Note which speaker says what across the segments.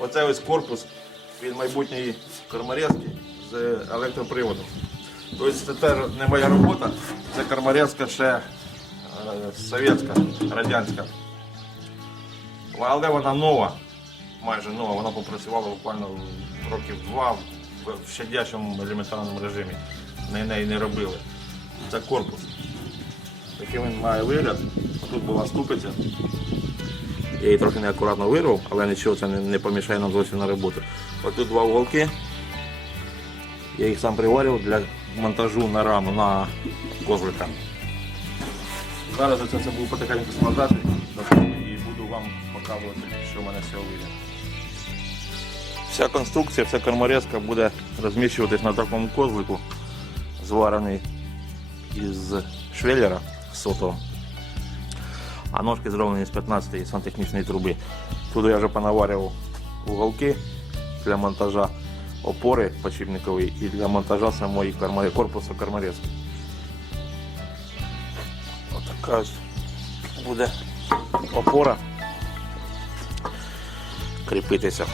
Speaker 1: Оце ось корпус, він майбутній корморезки з електроприводом. Тобто це теж не моя робота, це корморезка ще е, совєтська, радянська. Але вона нова, майже нова, вона попрацювала буквально років два в щадячому елементарному режимі. На неї не робили. Це корпус. Такий він має вигляд. Тут була ступиця. Я її трохи неаккуратно вирвав, але нічого це не, помішає нам зовсім на роботу. Ось тут два уголки. Я їх сам приварював для монтажу на раму на козлика. Зараз я це все буду потихеньку складати і буду вам показувати, що в мене цього вийде. Вся конструкція, вся корморезка буде розміщуватись на такому козлику, зварений із швеллера сотого. А ножки зроблені з 15 сантехнічної труби. Тут я вже понаварював уголки для монтажа опори подшипникової і для монтажа самої кормори- корпусу корморезки. Отака ось буде опора кріпитися.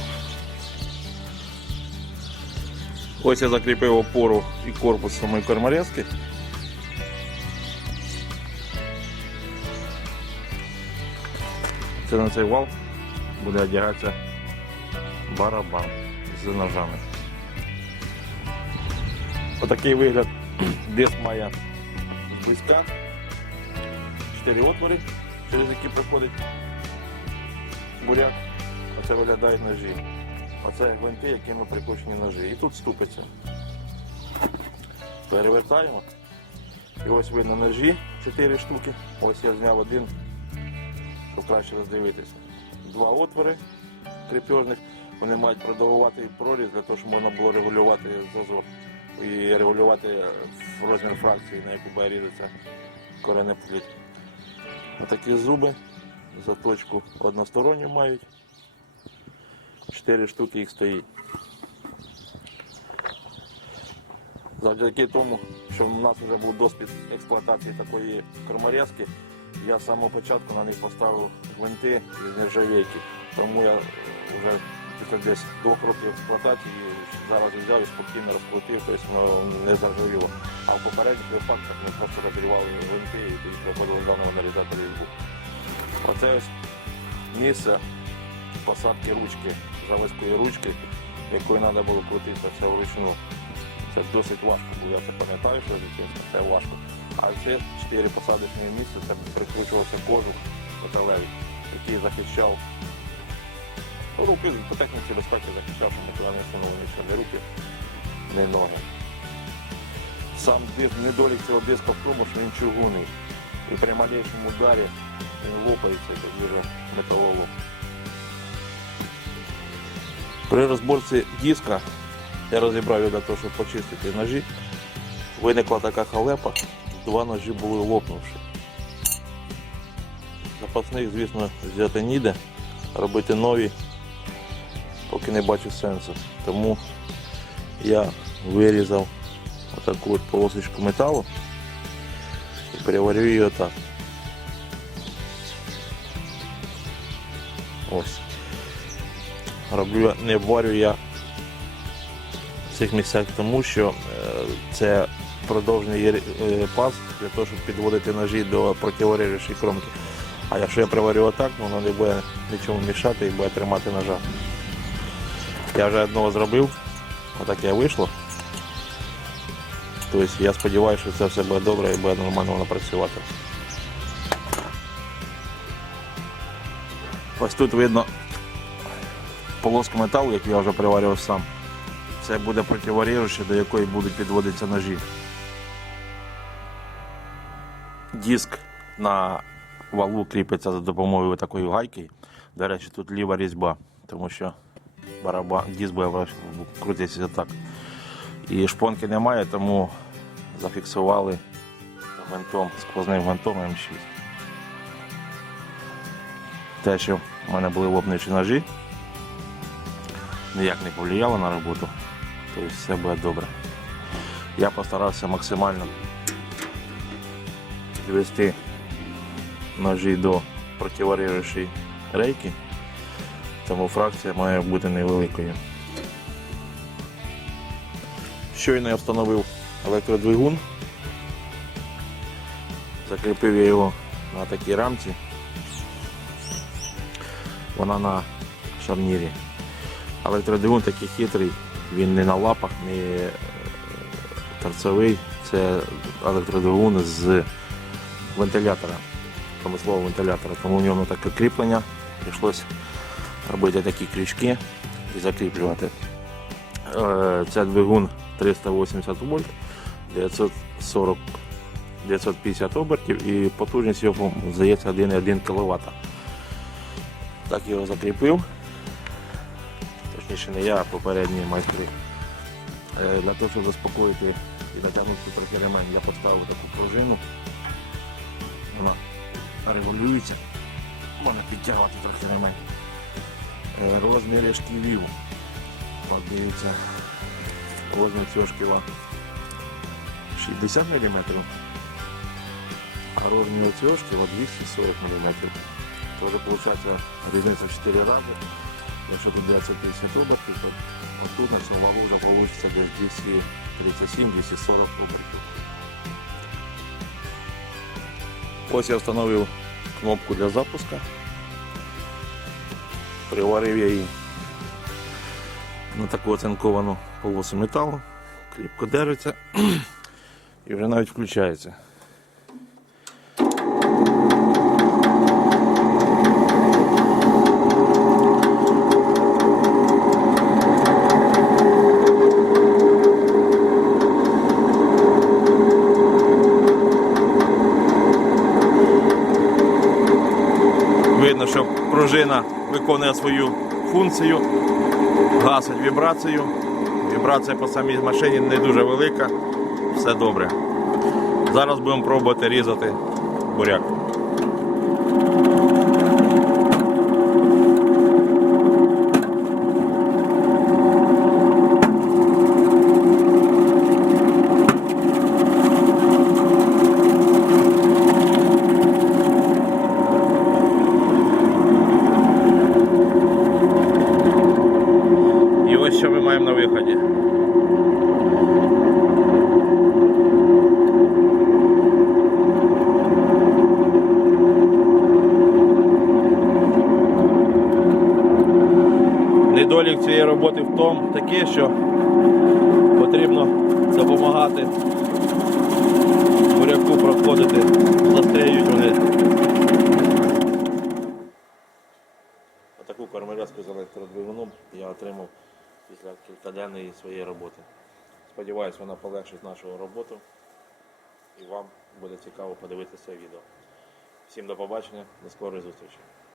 Speaker 1: Ось я закріпив опору і корпус самої корморезки. Це на цей вал буде одягатися барабан з ножами. Отакий вигляд диск має зблизька. Чотири отвори, через які проходить буряк. Оце виглядають ножі. Оце гвинти, якими прикручені ножі. І тут ступиться. Перевертаємо. І ось видно ножі 4 штуки. Ось я зняв один, щоб краще роздивитися. Два отвори крепежних. Вони мають продовгувати проріз для того, щоб можна було регулювати зазор і регулювати розмір фракції, на яку буде різатися корене плід. Отакі зуби, заточку односторонню мають. Чотири штуки їх стоїть. Завдяки тому, що в нас вже був досвід експлуатації такої корморезки, я з самого початку на них поставив гвинти з нержавійки. Тому я вже після десь двох років експлуатації зараз взяв і спокійно розкрутив, тобто не заржавіло. А в попередніх випадках ми просто розривали гвинти і тоді приходило заново нарізати різьбу. Оце ось місце посадки ручки, заводської ручки, якою треба було крутити все вручну. Це досить важко було, я це пам'ятаю, що звичайно, це важко. А це чотири посадочні місця, це прикручувався кожух металевий, який захищав руки по техніці безпеки захищав, щоб нікуди не сунули нічого, ні руки, ні ноги. Сам диск, недолік цього диска в тому, що він чугунний. І при малейшому ударі він лопається, дуже металолом. При розборці диска я розібрав його для того, щоб почистити ножі. Виникла така халепа, два ножі були лопнувши. Запасних, звісно, взяти ніде, робити нові, поки не бачу сенсу. Тому я вирізав отаку от полосочку металу і переварю її отак. Ось. Роблю, не варю я в цих місцях, тому що е, це продовжений є, е, паз для того, щоб підводити ножі до противорежущої кромки. А якщо я приварю отак, воно не буде нічому мішати і буде тримати ножа. Я вже одного зробив, отаке вийшло. Тобто я сподіваюся, що це все буде добре і буде нормально воно працювати. Ось тут видно полоску металу, яку я вже приварював сам. Це буде противорежуще, до якої будуть підводитися ножі. Диск на валу кріпиться за допомогою такої гайки. До речі, тут ліва різьба, тому що барабан, диск буде крутитися так. І шпонки немає, тому зафіксували гвинтом, сквозним гвинтом М6. Те, що в мене були лопнучі ножі, ніяк не повлияло на роботу, тобто все буде добре. Я постарався максимально підвести ножі до противорежущої рейки, тому фракція має бути невеликою. Щойно я встановив електродвигун. Закріпив я його на такій рамці. Вона на шарнірі. Електродвигун такий хитрий, він не на лапах, не е, торцевий. Це електродвигун з вентилятора, промислового вентилятора. Тому в ньому таке кріплення. Прийшлось робити такі крючки і закріплювати. Е, Це двигун 380 вольт, 940 950 обертів і потужність його, здається, 1,1 кВт. Так його закріпив. Точніше не я, а попередні майстри. Е, Для того, щоб заспокоїти і натягнути трохи я поставив таку пружину. Вона регулюється. Можна підтягувати трохи ремень. Е, Розміри шківів. От дивіться, розмір цього шківа 60 мм, а розмір цього шківа 240 мм. Тобто виходить різниця в 4 рази. Якщо тут 250 обертів, то а тут на вагу вже вийде десь 237-240 обертів. Ось я встановив кнопку для запуска. Приварив я її на таку оцинковану полосу металу. Кріпко держиться і вже навіть включається. Видно, що пружина виконує свою функцію, гасить вібрацію. Вібрація по самій машині не дуже велика, все добре. Зараз будемо пробувати різати буряк. Що ми маємо на виході. Недолік цієї роботи в тому таке, що потрібно допомагати буряку проходити, застряють вони. Таку кармелязку з електродвигуном я отримав після кількаденної своєї роботи. Сподіваюсь, вона полегшить нашу роботу і вам буде цікаво подивитися відео. Всім до побачення, до скорої зустрічі.